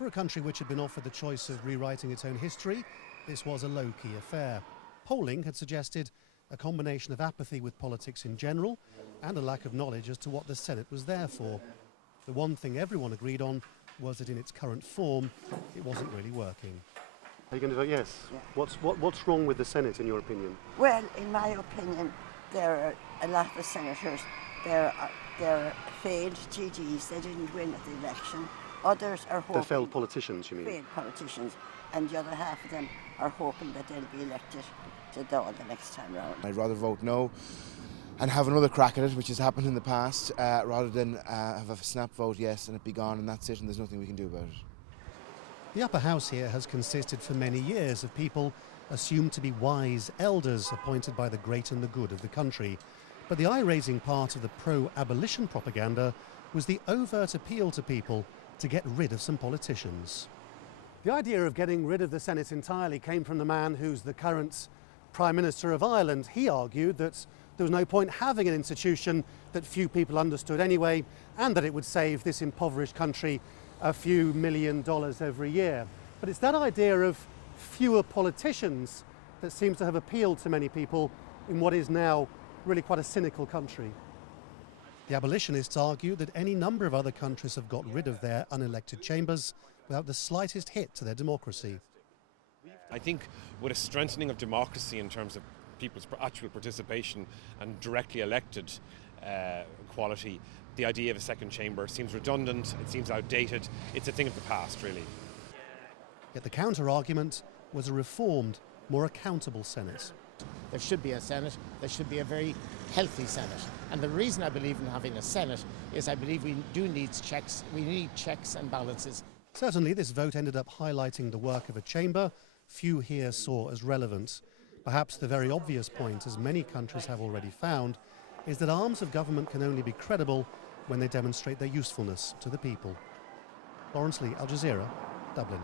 For a country which had been offered the choice of rewriting its own history, this was a low-key affair. Polling had suggested a combination of apathy with politics in general and a lack of knowledge as to what the Senate was there for. The one thing everyone agreed on was that in its current form, it wasn't really working. Are you going to vote yes? Yeah. What's wrong with the Senate, in your opinion? Well, in my opinion, there are a lot of senators. They're failed GGs. They didn't win at the election. Others are hoping... They're failed politicians, you mean? Failed politicians. And the other half of them are hoping that they'll be elected to Dáil the next time round. I'd rather vote no and have another crack at it, which has happened in the past, rather than have a snap vote yes and it be gone and that's it and there's nothing we can do about it. The upper house here has consisted for many years of people assumed to be wise elders appointed by the great and the good of the country. But the eye-raising part of the pro-abolition propaganda was the overt appeal to people to get rid of some politicians. The idea of getting rid of the Senate entirely came from the man who's the current Prime Minister of Ireland. He argued that there was no point having an institution that few people understood anyway, and that it would save this impoverished country a few $1 million every year. But it's that idea of fewer politicians that seems to have appealed to many people in what is now really quite a cynical country. The abolitionists argue that any number of other countries have got rid of their unelected chambers without the slightest hit to their democracy. I think with a strengthening of democracy in terms of people's actual participation and directly elected quality, the idea of a second chamber seems redundant, it seems outdated, it's a thing of the past really. Yet the counter-argument was a reformed, more accountable Senate. There should be a Senate, there should be a very healthy Senate. And the reason I believe in having a Senate is I believe we need checks and balances. Certainly this vote ended up highlighting the work of a chamber few here saw as relevant. Perhaps the very obvious point, as many countries have already found, is that arms of government can only be credible when they demonstrate their usefulness to the people. Lawrence Lee, Al Jazeera, Dublin.